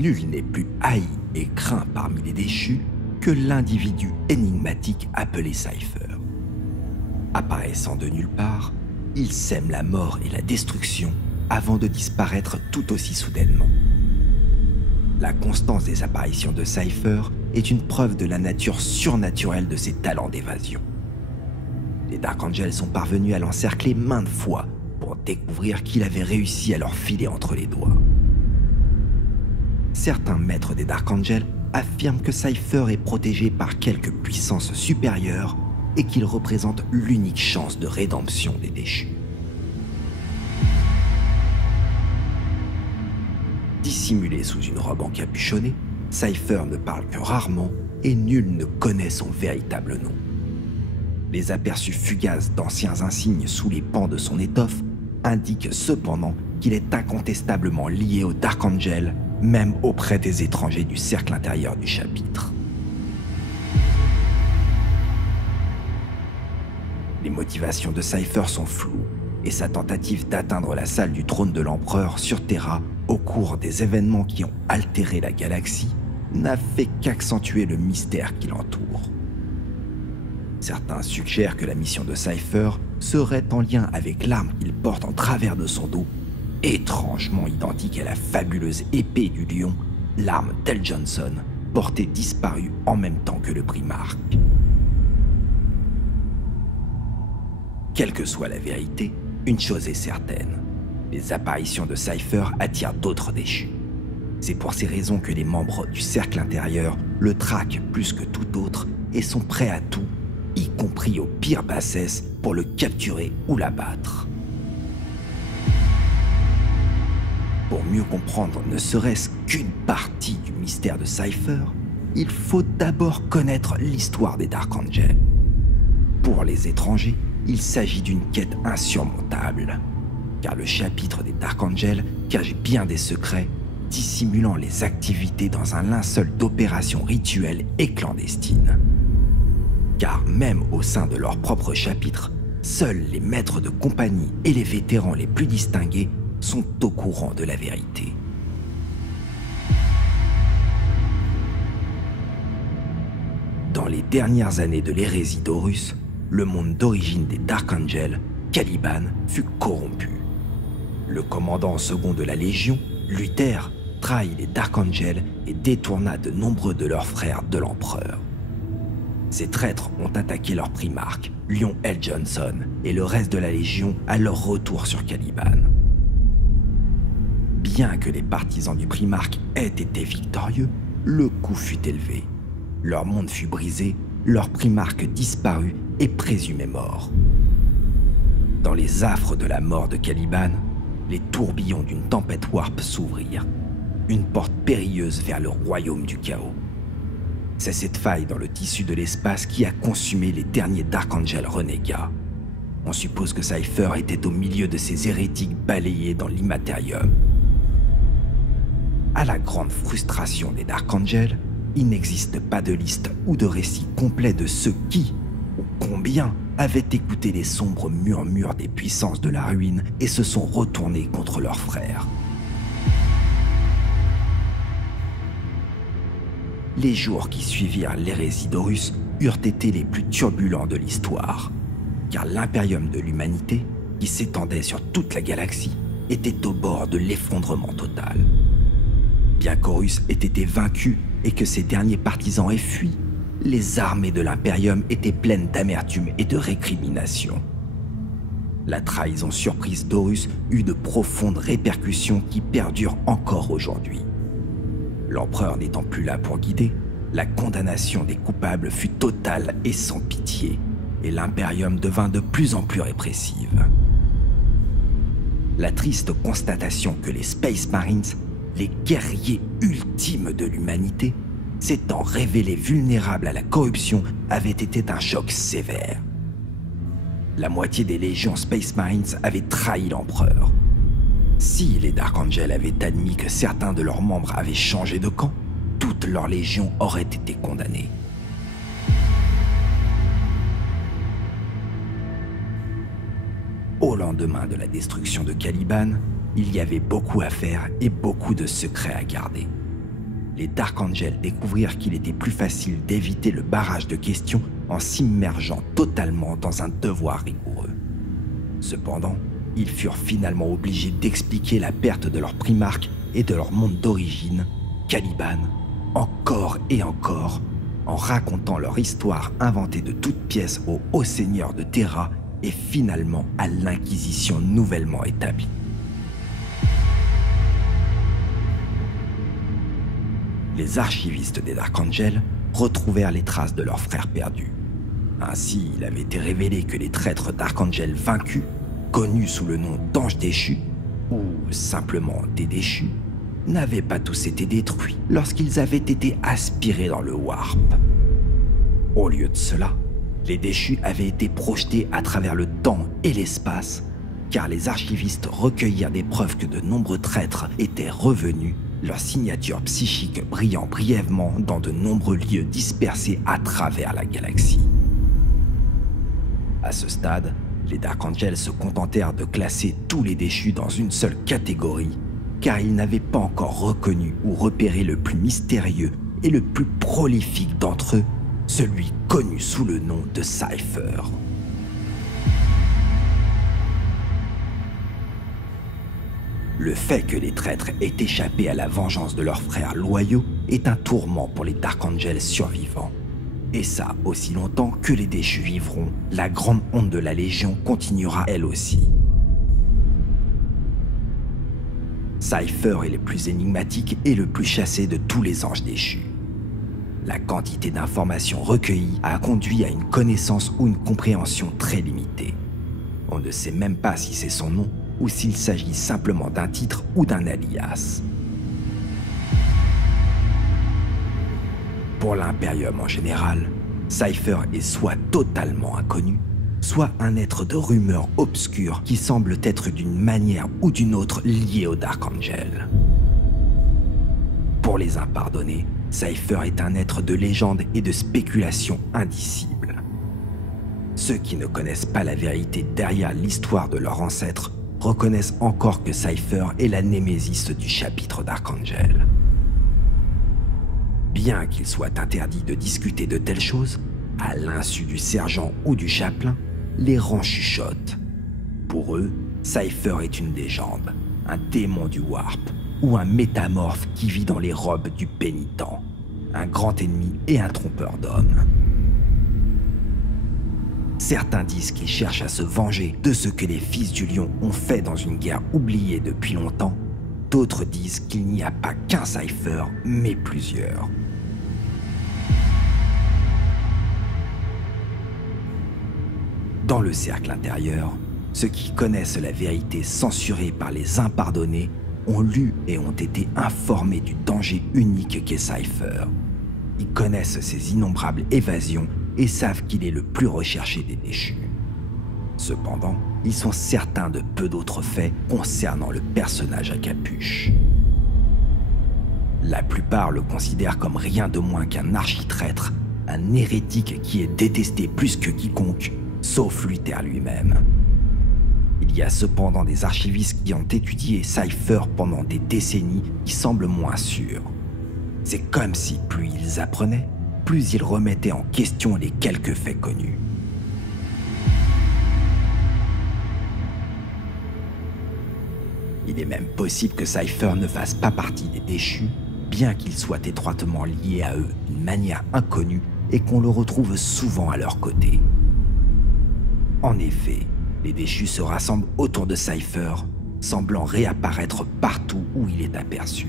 nul n'est plus haï et craint parmi les déchus que l'individu énigmatique appelé Cypher. Apparaissant de nulle part, il sème la mort et la destruction avant de disparaître tout aussi soudainement. La constance des apparitions de Cypher est une preuve de la nature surnaturelle de ses talents d'évasion. Les Dark Angels sont parvenus à l'encercler maintes fois pour découvrir qu'il avait réussi à leur filer entre les doigts. Certains maîtres des Dark Angels affirment que Cypher est protégé par quelque puissance supérieure et qu'il représente l'unique chance de rédemption des déchus. Dissimulé sous une robe encapuchonnée, Cypher ne parle que rarement et nul ne connaît son véritable nom. Les aperçus fugaces d'anciens insignes sous les pans de son étoffe indiquent cependant qu'il est incontestablement lié aux Dark Angels, même auprès des étrangers du cercle intérieur du chapitre. Les motivations de Cypher sont floues, et sa tentative d'atteindre la salle du trône de l'empereur sur Terra au cours des événements qui ont altéré la galaxie n'a fait qu'accentuer le mystère qui l'entoure. Certains suggèrent que la mission de Cypher serait en lien avec l'arme qu'il porte en travers de son dos, étrangement identique à la fabuleuse épée du lion, l'arme d'El Johnson, portée disparue en même temps que le Primarque. Quelle que soit la vérité, une chose est certaine, les apparitions de Cypher attirent d'autres déchus. C'est pour ces raisons que les membres du cercle intérieur le traquent plus que tout autre et sont prêts à tout, y compris aux pires bassesses, pour le capturer ou l'abattre. Pour mieux comprendre ne serait-ce qu'une partie du mystère de Cypher, il faut d'abord connaître l'histoire des Dark Angels. Pour les étrangers, il s'agit d'une quête insurmontable, car le chapitre des Dark Angels cache bien des secrets, dissimulant les activités dans un linceul d'opérations rituelles et clandestines. Car même au sein de leur propre chapitre, seuls les maîtres de compagnie et les vétérans les plus distingués sont au courant de la vérité. Dans les dernières années de l'hérésie d'Horus, le monde d'origine des Dark Angels, Caliban, fut corrompu. Le commandant second de la Légion, Luther, trahit les Dark Angels et détourna de nombreux de leurs frères de l'Empereur. Ces traîtres ont attaqué leur primarque, Lion L. Johnson, et le reste de la Légion à leur retour sur Caliban. Bien que les partisans du primarque aient été victorieux, le coup fut élevé. Leur monde fut brisé, leur primarque disparut et présumé mort. Dans les affres de la mort de Caliban, les tourbillons d'une tempête warp s'ouvrirent, une porte périlleuse vers le royaume du chaos. C'est cette faille dans le tissu de l'espace qui a consumé les derniers Dark Angels renégats. On suppose que Cypher était au milieu de ces hérétiques balayés dans l'immatérium. À la grande frustration des Dark Angels, il n'existe pas de liste ou de récit complet de ceux qui, ou combien, avaient écouté les sombres murmures des puissances de la ruine et se sont retournés contre leurs frères. Les jours qui suivirent l'hérésie d'Horus eurent été les plus turbulents de l'histoire, car l'impérium de l'humanité, qui s'étendait sur toute la galaxie, était au bord de l'effondrement total. Bien qu'Horus ait été vaincu et que ses derniers partisans aient fui, les armées de l'impérium étaient pleines d'amertume et de récrimination. La trahison surprise d'Horus eut de profondes répercussions qui perdurent encore aujourd'hui. L'empereur n'étant plus là pour guider, la condamnation des coupables fut totale et sans pitié, et l'impérium devint de plus en plus répressive. La triste constatation que les Space Marines, les guerriers ultimes de l'humanité, s'étant révélés vulnérables à la corruption, avait été un choc sévère. La moitié des légions Space Marines avaient trahi l'empereur. Si les Dark Angels avaient admis que certains de leurs membres avaient changé de camp, toute leur légion aurait été condamnée. Au lendemain de la destruction de Caliban, il y avait beaucoup à faire et beaucoup de secrets à garder. les Dark Angels découvrirent qu'il était plus facile d'éviter le barrage de questions en s'immergeant totalement dans un devoir rigoureux. Cependant, ils furent finalement obligés d'expliquer la perte de leur primarque et de leur monde d'origine, Caliban, encore et encore, en racontant leur histoire inventée de toutes pièces au haut seigneur de Terra et finalement à l'Inquisition nouvellement établie. Les archivistes des Dark Angels retrouvèrent les traces de leurs frères perdus. Ainsi, il avait été révélé que les traîtres Dark Angels vaincus, connus sous le nom d'anges déchus, ou simplement des déchus, n'avaient pas tous été détruits lorsqu'ils avaient été aspirés dans le Warp. Au lieu de cela, les déchus avaient été projetés à travers le temps et l'espace, car les archivistes recueillirent des preuves que de nombreux traîtres étaient revenus, leur signature psychique brillant brièvement dans de nombreux lieux dispersés à travers la galaxie. À ce stade, les Dark Angels se contentèrent de classer tous les déchus dans une seule catégorie, car ils n'avaient pas encore reconnu ou repéré le plus mystérieux et le plus prolifique d'entre eux, celui connu sous le nom de Cypher. Le fait que les traîtres aient échappé à la vengeance de leurs frères loyaux est un tourment pour les Dark Angels survivants. Et ça, aussi longtemps que les déchus vivront, la grande honte de la Légion continuera elle aussi. Cypher est le plus énigmatique et le plus chassé de tous les anges déchus. La quantité d'informations recueillies a conduit à une connaissance ou une compréhension très limitée. On ne sait même pas si c'est son nom ou s'il s'agit simplement d'un titre ou d'un alias. Pour l'Imperium en général, Cypher est soit totalement inconnu, soit un être de rumeurs obscures qui semble être d'une manière ou d'une autre lié au Dark Angel. Pour les impardonnés, Cypher est un être de légende et de spéculation indicible. Ceux qui ne connaissent pas la vérité derrière l'histoire de leurs ancêtres reconnaissent encore que Cypher est la némésis du chapitre d'Archangel. Bien qu'il soit interdit de discuter de telles choses, à l'insu du sergent ou du chapelain, les rangs chuchotent. Pour eux, Cypher est une légende, un démon du Warp ou un métamorphe qui vit dans les robes du pénitent, un grand ennemi et un trompeur d'hommes. Certains disent qu'ils cherchent à se venger de ce que les fils du lion ont fait dans une guerre oubliée depuis longtemps. D'autres disent qu'il n'y a pas qu'un Cypher, mais plusieurs. Dans le cercle intérieur, ceux qui connaissent la vérité censurée par les impardonnés ont lu et ont été informés du danger unique qu'est Cypher. Ils connaissent ses innombrables évasions et savent qu'il est le plus recherché des déchus. Cependant, ils sont certains de peu d'autres faits concernant le personnage à capuche. La plupart le considèrent comme rien de moins qu'un architraître, un hérétique qui est détesté plus que quiconque, sauf Luther lui-même. Il y a cependant des archivistes qui ont étudié Cypher pendant des décennies qui semblent moins sûrs. C'est comme si plus ils apprenaient, plus ils remettaient en question les quelques faits connus. Il est même possible que Cypher ne fasse pas partie des déchus, bien qu'il soit étroitement lié à eux d'une manière inconnue et qu'on le retrouve souvent à leur côté. En effet, les déchus se rassemblent autour de Cypher, semblant réapparaître partout où il est aperçu.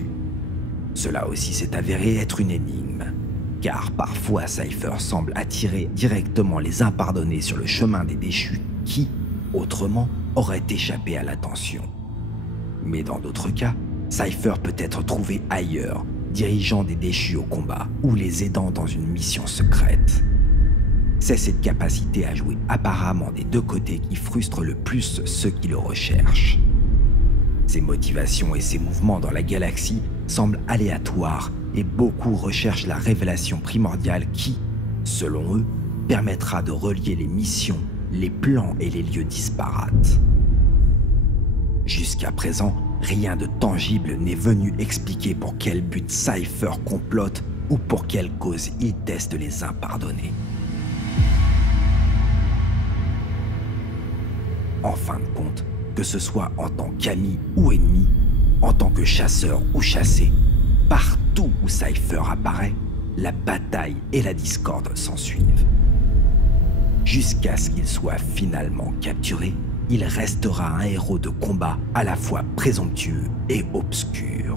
Cela aussi s'est avéré être une énigme, car parfois Cypher semble attirer directement les impardonnés sur le chemin des déchus qui, autrement, auraient échappé à l'attention. Mais dans d'autres cas, Cypher peut être trouvé ailleurs, dirigeant des déchus au combat ou les aidant dans une mission secrète. C'est cette capacité à jouer apparemment des deux côtés qui frustre le plus ceux qui le recherchent. Ses motivations et ses mouvements dans la galaxie semblent aléatoires et beaucoup recherchent la révélation primordiale qui, selon eux, permettra de relier les missions, les plans et les lieux disparates. Jusqu'à présent, rien de tangible n'est venu expliquer pour quel but Cypher complote ou pour quelle cause il teste les impardonnés. En fin de compte, que ce soit en tant qu'ami ou ennemi, en tant que chasseur ou chassé, partout où Cypher apparaît, la bataille et la discorde s'ensuivent. Jusqu'à ce qu'il soit finalement capturé, il restera un héros de combat à la fois présomptueux et obscur.